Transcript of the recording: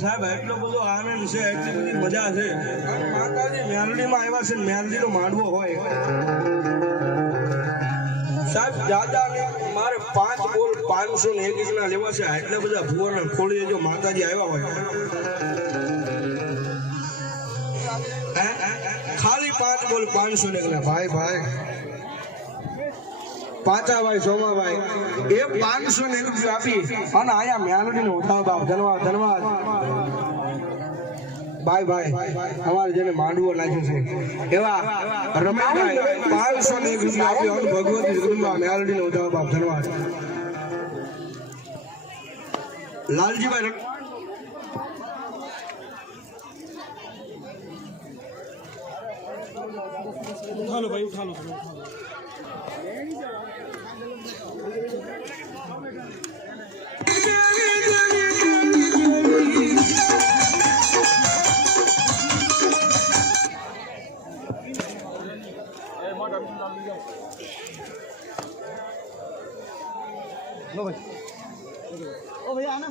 સાહેબ એટલો બધો આનંદ છે, એટલી બધી મજા છે. માતાજી મેલડીમાં આવ્યા છે, મેલડીનો માંડવો હોય સાહેબ. દાદા મારે 5 બોલ 501 ના લેવા છે. એટલા બધા ભુવન ખોલી જો માતાજી આવ્યા હોય ખાલી 5 બોલ 501 ના. ભાઈ પાચાભાઈ સોમાભાઈ એ 501 રૂપિયા આપી અને આયા મેલડી નો ઉઠાવ બાપ. ધન્યવાદ ભાઈ અમારે જેને માંડવો નાખ્યો છે એવા રમેશભાઈ 501 રૂપિયા આપી અને ભગવતી જગદંબા મેલડી નો ઉઠાવ બાપ. ધન્યવાદ લાલજીભાઈ. ઉઠા લો ભાઈ, ઉઠા લો. लो भाई, ओ भैया आना,